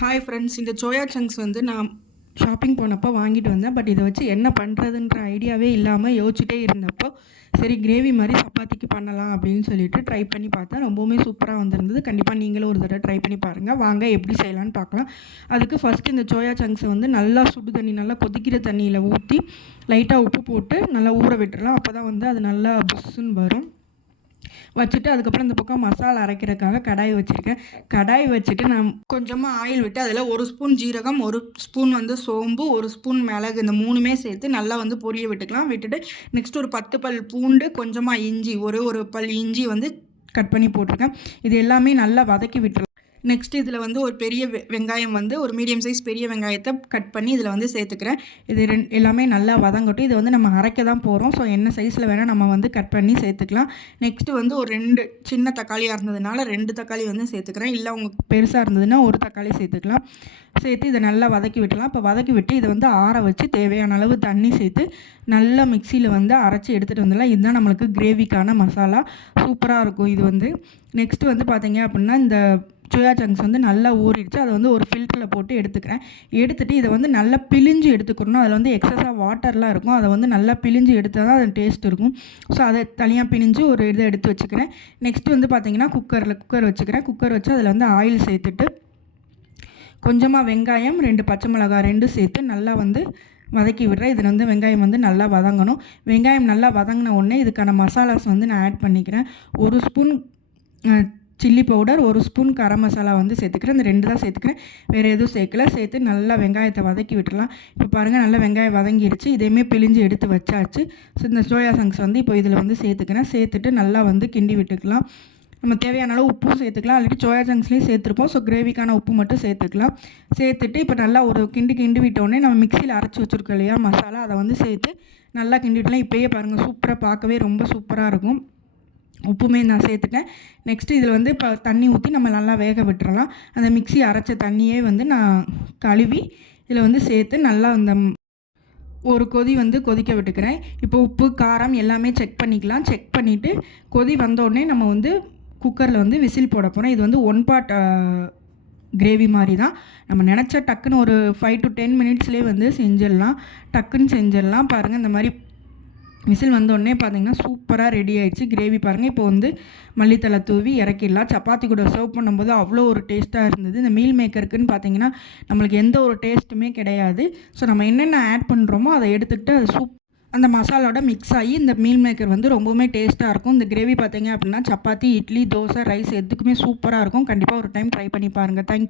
Hi friends, இந்த soya chunks வந்து நான் ஷாப்பிங் போனப்போ வாங்கிட்டு வந்தேன். பட் இதை வச்சு என்ன பண்ணுறதுன்ற ஐடியாவே இல்லாமல் யோசிச்சுட்டே இருந்தப்போ, சரி கிரேவி மாதிரி சப்பாத்திக்கு பண்ணலாம் அப்படின்னு சொல்லிட்டு ட்ரை பண்ணி பார்த்தேன். ரொம்பவுமே சூப்பராக வந்திருந்தது. கண்டிப்பாக நீங்களும் ஒரு தடவை ட்ரை பண்ணி பாருங்கள். வாங்க எப்படி செய்யலான்னு பார்க்கலாம். அதுக்கு ஃபஸ்ட்டு இந்த சோயா சங்க்ஸை வந்து நல்லா சுடு தண்ணி, நல்லா கொதிக்கிற தண்ணியில் ஊற்றி லைட்டாக உப்பு போட்டு நல்லா ஊற விட்டுறலாம். அப்போ தான் வந்து அது நல்லா புஷ்ஷுன்னு வரும். வச்சுட்டு அதுக்கப்புறம் இந்த பக்கம் மசாலா அரைக்கிறதுக்காக கடாய் வச்சுருக்கேன். கடாய் வச்சுட்டு நான் கொஞ்சமாக ஆயில் விட்டு அதில் 1 ஸ்பூன் ஜீரகம், 1 ஸ்பூன் வந்து சோம்பு, 1 ஸ்பூன் மிளகு, இந்த 3மே சேர்த்து நல்லா வந்து பொரிய விட்டுக்கலாம். விட்டுட்டு நெக்ஸ்ட் ஒரு 10 பல் பூண்டு, கொஞ்சமாக இஞ்சி, ஒரு பல் இஞ்சி வந்து கட் பண்ணி போட்டிருக்கேன். இது எல்லாமே நல்லா வதக்கி விட்டுருலாம். நெக்ஸ்ட் இதில் வந்து ஒரு பெரிய வெங்காயம் வந்து ஒரு மீடியம் சைஸ் பெரிய வெங்காயத்தை கட் பண்ணி இதில் வந்து சேர்த்துக்கிறேன். இது எல்லாமே நல்லா வதங்கட்டும். இது வந்து நம்ம அரைக்க தான் போகிறோம். ஸோ என்ன சைஸில் வேணால் நம்ம வந்து கட் பண்ணி சேர்த்துக்கலாம். நெக்ஸ்ட்டு வந்து ஒரு 2 சின்ன தக்காளியாக இருந்ததுனால 2 தக்காளி வந்து சேர்த்துக்கிறேன். இல்லை உங்களுக்கு பெருசாக இருந்ததுன்னா ஒரு தக்காளி சேர்த்துக்கலாம். சேர்த்து இதை நல்லா வதக்கி விட்டுலாம். இப்போ வதக்கி விட்டு இதை வந்து ஆற வச்சு தேவையான அளவு தண்ணி சேர்த்து நல்லா மிக்சியில் வந்து அரைச்சி எடுத்துகிட்டு வந்துடலாம். இதுதான் நம்மளுக்கு கிரேவிக்கான மசாலா. சூப்பராக இருக்கும் இது வந்து. நெக்ஸ்ட்டு வந்து பார்த்திங்க அப்படின்னா இந்த சோயா சங்க்ஸ் வந்து நல்லா ஊறிடுச்சு. அதை வந்து ஒரு ஃபில்டரில் போட்டு எடுத்துக்கிறேன். எடுத்துகிட்டு இதை வந்து நல்லா பிழிஞ்சு எடுத்துக்கணும். அதில் வந்து எக்ஸஸாக வாட்டர்லாம் இருக்கும். அதை வந்து நல்லா பிழிஞ்சு எடுத்தால் தான் அது டேஸ்ட் இருக்கும். ஸோ அதை தனியாக பிழிஞ்சு ஒரு இதை எடுத்து வச்சுக்கிறேன். நெக்ஸ்ட்டு வந்து பார்த்திங்கன்னா குக்கர் வச்சுக்கிறேன். குக்கர் வச்சு அதில் வந்து ஆயில் சேர்த்துட்டு கொஞ்சமாக வெங்காயம், 2 பச்சை மிளகாய் 2 சேர்த்து நல்லா வந்து வதக்கி விடுறேன். இதில் வந்து வெங்காயம் வந்து நல்லா வதங்கணும். வெங்காயம் நல்லா வதங்கின உடனே இதுக்கான மசாலாஸ் வந்து நான் ஆட் பண்ணிக்கிறேன். 1 spoon chilli powder, 1 spoon garam masala வந்து சேர்த்துக்கிறேன். இந்த 2 தான் சேர்த்துக்கிறேன், வேறு எதுவும் சேர்க்கல. சேர்த்து நல்லா வெங்காயத்தை வதக்கி விட்டுடலாம். இப்போ பாருங்கள், நல்லா வெங்காயம் வதங்கிடுச்சு. இதையுமே பிழிஞ்சு எடுத்து வச்சாச்சு. ஸோ இந்த சோயா சங்க்ஸ் வந்து இப்போ இதில் வந்து சேர்த்துக்கிறேன். சேர்த்துட்டு நல்லா வந்து கிண்டி விட்டுக்கலாம். நம்ம தேவையான அளவு உப்பும் சேர்த்துக்கலாம். ஆல்ரெடி சோயா சங்க்ஸ்லேயும் சேர்த்துருப்போம். ஸோ கிரேவிக்கான உப்பு மட்டும் சேர்த்துக்கலாம். சேர்த்துட்டு இப்போ நல்லா ஒரு கிண்டி விட்டோடனே நம்ம மிக்சியில் அரைச்சி வச்சுருக்கோம் இல்லையா மசாலா, அதை வந்து சேர்த்து நல்லா கிண்டிவிடலாம். இப்போயே பாருங்கள், சூப்பராக பார்க்கவே ரொம்ப சூப்பராக இருக்கும். உப்புமே நான் சேர்த்துட்டேன். நெக்ஸ்ட்டு இதில் வந்து இப்போ தண்ணி ஊற்றி நம்ம நல்லா வேக விட்டுறலாம். அந்த மிக்ஸி அரைச்ச தண்ணியே வந்து நான் கழுவி இதில் வந்து சேர்த்து நல்லா அந்த ஒரு கொதி வந்து கொதிக்க விட்டுக்கிறேன். இப்போ உப்பு காரம் எல்லாமே செக் பண்ணிக்கலாம். செக் பண்ணிவிட்டு கொதி வந்தோடனே நம்ம வந்து குக்கரில் வந்து விசில் போட போகிறோம். இது வந்து 1 பார்ட் கிரேவி மாதிரி தான். நம்ம நினச்ச டக்குன்னு ஒரு 5 to 10 மினிட்ஸ்லேயே வந்து டக்குன்னு செஞ்சிடலாம். பாருங்கள், இந்த மாதிரி விசில் வந்தோடனே பார்த்தீங்கன்னா சூப்பராக ரெடி ஆகிடுச்சு கிரேவி. பாருங்கள், இப்போ வந்து மல்லித்தலை தூவி இறக்கிடலாம். சப்பாத்தி கூட சர்வ் பண்ணும்போது அவ்வளோ ஒரு டேஸ்ட்டாக இருந்தது. இந்த மீல் மேக்கருக்குன்னு பார்த்தீங்கன்னா நம்மளுக்கு எந்த ஒரு டேஸ்ட்டுமே கிடையாது. ஸோ நம்ம என்னென்ன ஆட் பண்ணுறோமோ அதை எடுத்துகிட்டு அது அந்த மசாலோட மிக்ஸ் ஆகி இந்த மீல் மேக்கர் வந்து ரொம்பவுமே டேஸ்ட்டாக இருக்கும். இந்த கிரேவி பார்த்தீங்க அப்படின்னா சப்பாத்தி, இட்லி, தோசை, ரைஸ் எதுக்குமே சூப்பராக இருக்கும். கண்டிப்பாக ஒரு டைம் ட்ரை பண்ணி பாருங்கள். தேங்க்யூ.